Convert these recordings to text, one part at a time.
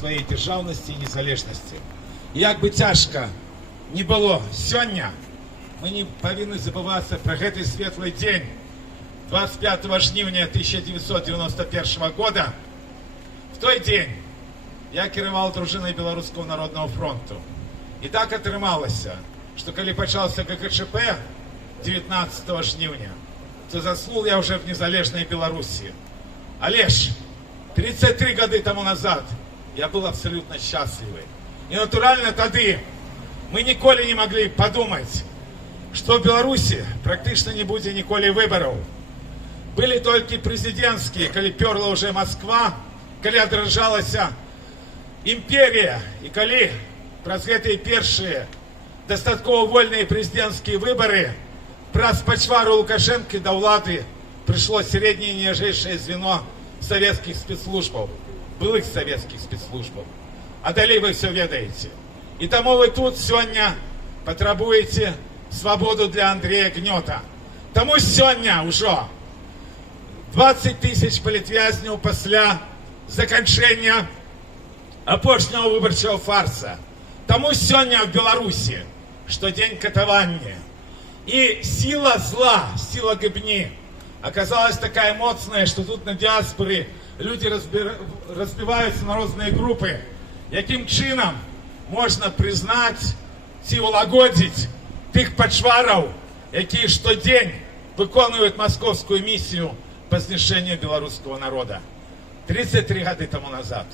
своей державности и незалежности. И как бы тяжко не было сегодня, мы не повинны забываться про этот светлый день 25 жнивня 1991 года. В той день я кіраваў дружиной Белорусского народного фронту. И так атрымалася, что когда начался ГКЧП 19 жнивня, то заснул я уже в незалежной Беларуси. Але ж 33 года тому назад я был абсолютно счастливый. И натурально тады мы николи не могли подумать, что в Беларуси практически не будет николи выборов. Были только президентские, когда перла уже Москва, когда отражалась империя, и когда праз гэтые первые достатково вольные президентские выборы праз пачвару Лукашенко до влады пришло среднее ніжэйшае звено советских спецслужбов, былых советских спецслужбов. А далей вы все ведаете. И тому вы тут сегодня потребуете свободу для Андрея Гнета. Тому сегодня уже 20 тысяч палітвязняў пасля заканчэння апошняго выбарчего фарса. Тому сегодня в Беларуси, что день катавання. И сила зла, сила гибни оказалась такая мощная, что тут на диаспоре люди разбиваются на разные группы. Яким чином можно признать ці улагодзіць тых пачвараў, якія штодзень выконваюць московскую миссию по знішчэнню белорусского народа. 33 года тому назад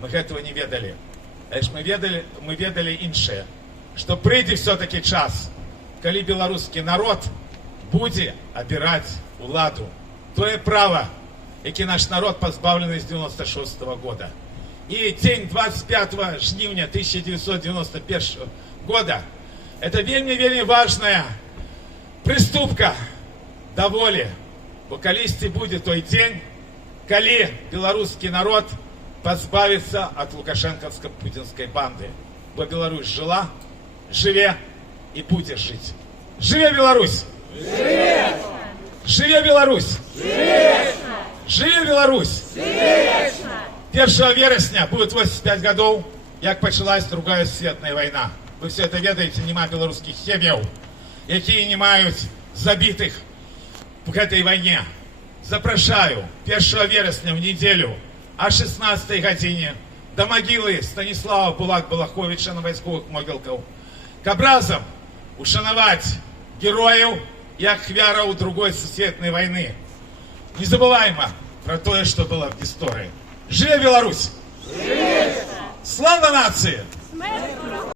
мы этого не ведали. Мы ведали іншае, что прыйдзе все-таки час, калі белорусский народ будет обирать уладу. Тое право, яке наш народ позбавленный с 96 года. И день 25 жнивня 1991 года это вельми важная приступка до воли. Бо калісьці будет той день, калі белорусский народ позбавится от лукашенковско-путинской банды. Бо Беларусь жила, живе и будет жить. Живе Беларусь! Живе! Живе Беларусь! Живе! Живе Беларусь! Живе! 1 вересня будет 85 годов, як началась другая светная война. Вы все это ведаете, нема белорусских сем'яў, якія не маюць забитых в этой войне. Запрашаю 1 вересня в неделю о 16 године до могилы Станислава Булак-Балаховича на войсковых могилках, каб разом ушановать героев и ахвяраў другой сусветной войны. Не забываемо про то, что было в истории. Живе Беларусь! Живе! Слава нации! Смерть